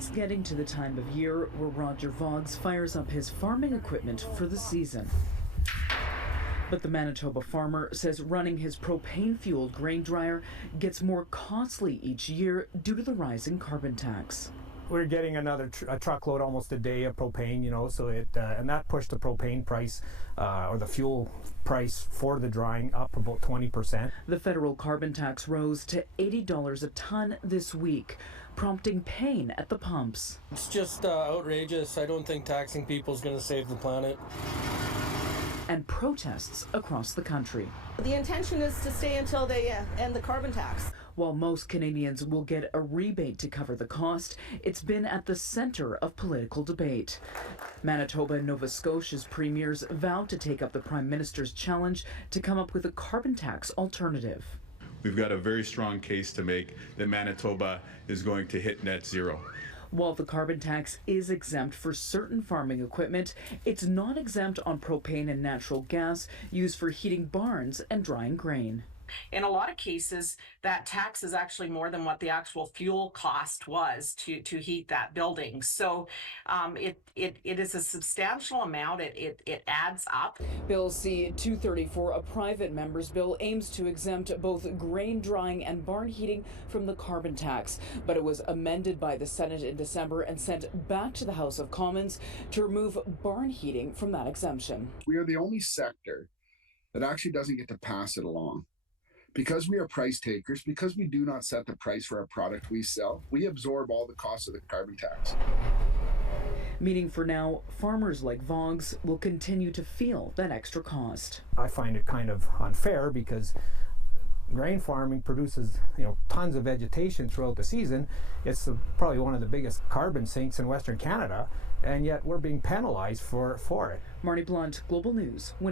It's getting to the time of year where Roger Voggs fires up his farming equipment for the season. But the Manitoba farmer says running his propane-fueled grain dryer gets more costly each year due to the rising carbon tax. We're getting a truckload almost a day of propane, so and that pushed the propane price or the fuel price for the drying up about 20%. The federal carbon tax rose to $80 a ton this week, prompting pain at the pumps. It's just outrageous. I don't think taxing people is going to save the planet. And protests across the country. The intention is to stay until they end the carbon tax. While most Canadians will get a rebate to cover the cost, it's been at the center of political debate. Manitoba and Nova Scotia's premiers vowed to take up the Prime Minister's challenge to come up with a carbon tax alternative. We've got a very strong case to make that Manitoba is going to hit net zero. While the carbon tax is exempt for certain farming equipment, it's not exempt on propane and natural gas used for heating barns and drying grain. In a lot of cases, that tax is actually more than what the actual fuel cost was to heat that building. So it is a substantial amount. It adds up. Bill C-234, a private member's bill, aims to exempt both grain drying and barn heating from the carbon tax. But it was amended by the Senate in December and sent back to the House of Commons to remove barn heating from that exemption. We are the only sector that actually doesn't get to pass it along. Because we are price takers, because we do not set the price for our product we sell, we absorb all the costs of the carbon tax. Meaning for now, farmers like Voggs will continue to feel that extra cost. I find it kind of unfair because grain farming produces tons of vegetation throughout the season. It's probably one of the biggest carbon sinks in Western Canada, and yet we're being penalized for it. Marnie Blunt, Global News, Winnipeg.